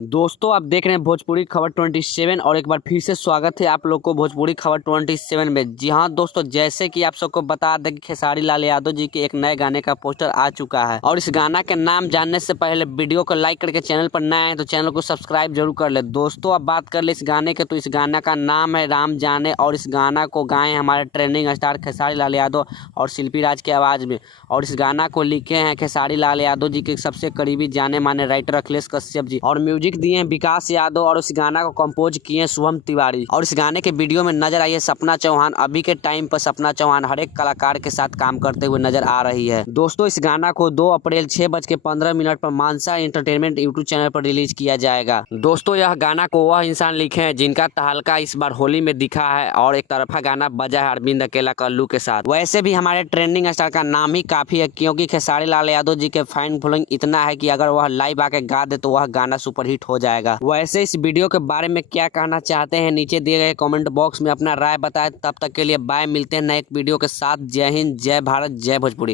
दोस्तों आप देख रहे हैं भोजपुरी खबर 27 और एक बार फिर से स्वागत है आप लोग को भोजपुरी खबर 27 में। जी हाँ दोस्तों, जैसे कि आप सबको बता दें कि खेसारी लाल यादव जी के एक नए गाने का पोस्टर आ चुका है और इस गाना के नाम जानने से पहले वीडियो को लाइक करके चैनल पर नए हैं तो चैनल को सब्सक्राइब जरूर कर ले। दोस्तों अब बात कर ले इस गाने के, तो इस गाना का नाम है राम जाने और इस गाना को गाए हमारे ट्रेंडिंग स्टार खेसारी लाल यादव और शिल्पी राज की आवाज़ में। और इस गाना को लिखे हैं खेसारी लाल यादव जी के सबसे करीबी जाने माने राइटर अखिलेश कश्यप जी और म्यूजिक दिए हैं विकास यादव और इस गाना को कंपोज किए हैं शुभम तिवारी। और इस गाने के वीडियो में नजर आई है सपना चौहान। अभी के टाइम पर सपना चौहान हर एक कलाकार के साथ काम करते हुए नजर आ रही है। दोस्तों इस गाना को 2 अप्रैल 6:15 पर मानसा एंटरटेनमेंट यूट्यूब चैनल पर रिलीज किया जाएगा। दोस्तों यह गाना को वह इंसान लिखे हैं जिनका तहलका इस बार होली में दिखा है और एक तरफा गाना बजा है अरविंद अकेला कल्लू के साथ। वैसे भी हमारे ट्रेंडिंग स्टार का नाम ही काफी है क्योंकि खेसारी लाल यादव जी के फैन फॉलोइंग इतना है कि अगर वह लाइव आके गा दे तो वह गाना सुपरहिट हो जाएगा। वैसे इस वीडियो के बारे में क्या कहना चाहते हैं नीचे दिए गए कमेंट बॉक्स में अपना राय बताएं। तब तक के लिए बाय, मिलते हैं नए वीडियो के साथ। जय हिंद, जय भारत, जय भोजपुरी।